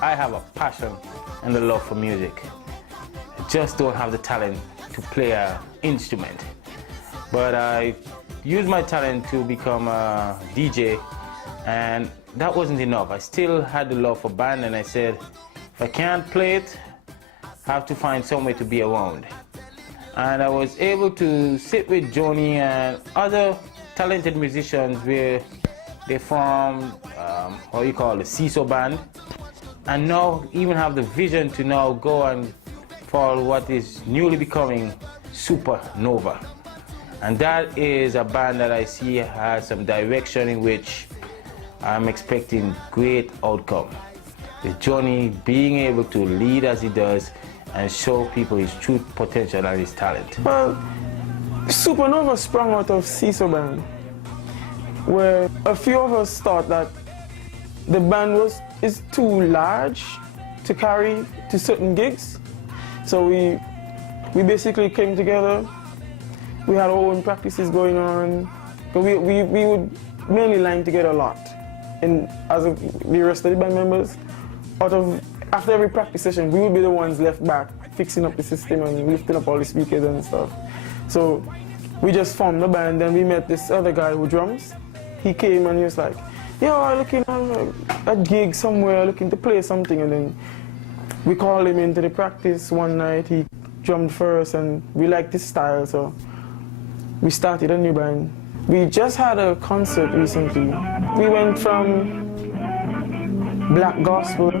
I have a passion and a love for music. I just don't have the talent to play an instrument. But I used my talent to become a DJ, and that wasn't enough. I still had the love for band, and I said, if I can't play it, I have to find some way to be around. And I was able to sit with Joni and other talented musicians where they formed, what you call the CISO band, and now even have the vision to now go and follow what is newly becoming Supernova. And that is a band that I see has some direction in which I'm expecting great outcome. With Joni being able to lead as he does and show people his true potential and his talent. Well, Supernova sprung out of CISO band, where a few of us thought that the band is too large to carry to certain gigs. So we basically came together. We had our own practices going on, but we would mainly line together a lot. And as the rest of the band members, after every practice session, we would be the ones left back, fixing up the system and lifting up all the speakers and stuff. So we just formed the band, and we met this other guy who drums. He came and he was like, yo, I'm looking at a gig somewhere, looking to play something. And then we called him into the practice one night. He drummed for us, and we liked his style, so we started a new band. We just had a concert recently. We went from black gospel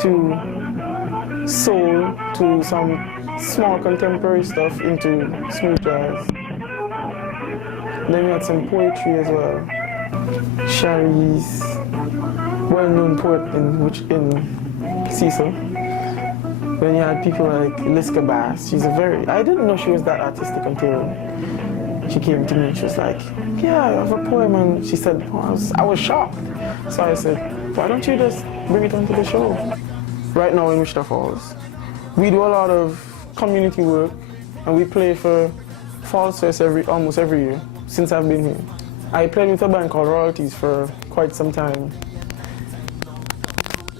to soul to some small contemporary stuff into smooth jazz. Then we had some poetry as well. Shari's well-known poet in CISO. Then you had people like Liska Bass. I didn't know she was that artistic until she came to me and she was like, yeah, I have a poem. And she said, I was shocked. So I said, why don't you just bring it onto the show? Right now in Wichita Falls, we do a lot of community work, and we play for Falls Fest almost every year since I've been here. I played with a band called Royalties for quite some time.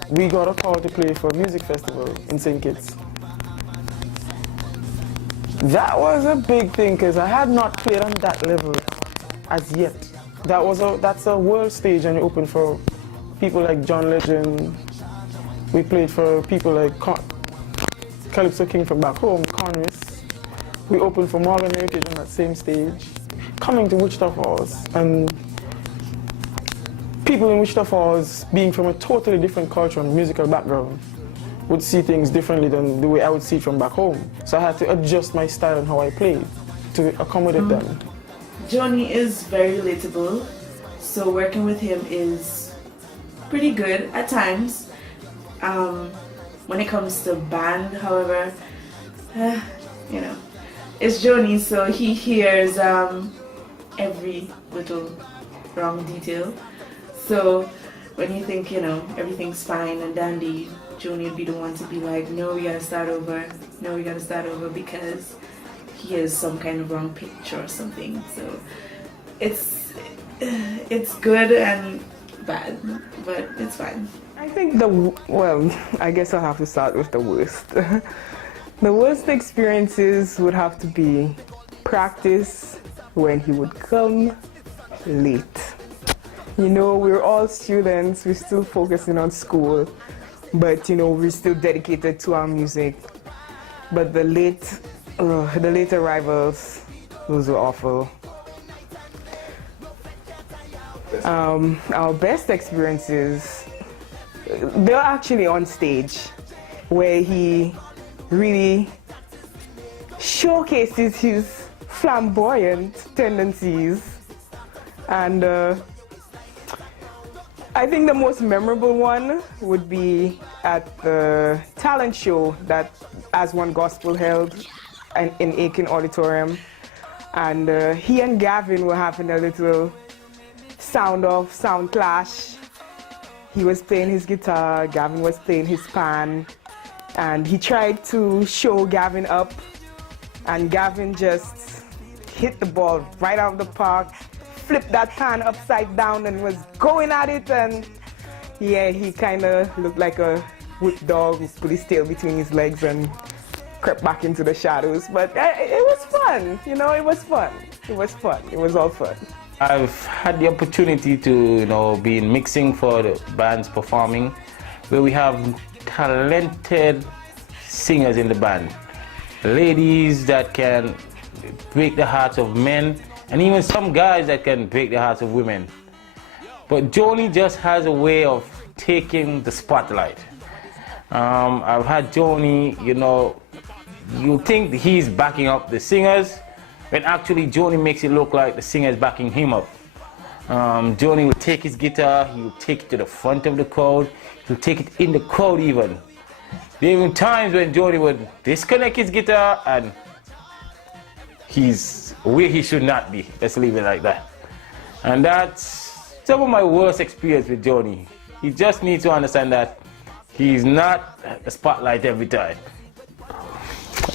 We got a call to play for a music festival in St. Kitts. That was a big thing because I had not played on that level as yet. That's a world stage, and it opened for people like John Legend. We played for people like Calypso King from back home, Conris. We opened for Morgan Heritage on that same stage. Coming to Wichita Falls, and people in Wichita Falls, being from a totally different culture and musical background, would see things differently than the way I would see it from back home. So I had to adjust my style and how I played to accommodate them. Joni is very relatable, so working with him is pretty good at times. When it comes to band, however, it's Joni, so he hears every little wrong detail. So when you think, everything's fine and dandy, Joni would be the one to be like, no, we gotta start over. No, we gotta start over because he has some kind of wrong pitch or something. So it's good and bad, but it's fine. I think I guess I'll have to start with the worst. The worst experiences would have to be practice when he would come late. We're all students, we're still focusing on school, but we're still dedicated to our music. But the late arrivals, those were awful. Our best experiences, they're actually on stage, where he really showcases his flamboyant tendencies. And I think the most memorable one would be at the talent show that As One Gospel held in Aiken Auditorium. And he and Gavin were having a little sound clash. He was playing his guitar, Gavin was playing his pan, and he tried to show Gavin up, and Gavin just hit the ball right out of the park, flipped that pan upside down and was going at it, and Yeah, he kind of looked like a whipped dog who put his tail between his legs and crept back into the shadows. But it was fun, you know, it was fun. It was fun. It was all fun. I've had the opportunity to, be in mixing for the bands performing, where we have talented singers in the band. Ladies that can break the hearts of men, and even some guys that can break the hearts of women. But Joni just has a way of taking the spotlight. I've had Joni, you think he's backing up the singers, when actually Joni makes it look like the singer's backing him up. Joni will take his guitar, he will take it to the front of the crowd, he'll take it in the crowd even. There were times when Joni would disconnect his guitar and he's where he should not be. Let's leave it like that. And that's some of my worst experience with Joni. He just needs to understand that he's not the spotlight every time.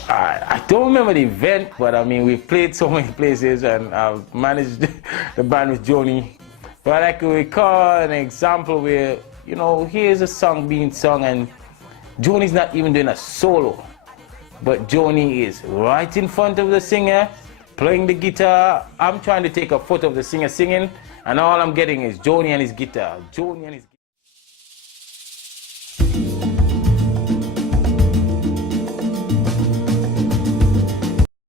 I don't remember the event, but I mean, we've played so many places and I've managed the band with Joni. But I can recall an example where, here's a song being sung and Joni's not even doing a solo. But Joni is right in front of the singer, playing the guitar. I'm trying to take a photo of the singer singing, and all I'm getting is Joni and his guitar. Joni and his guitar.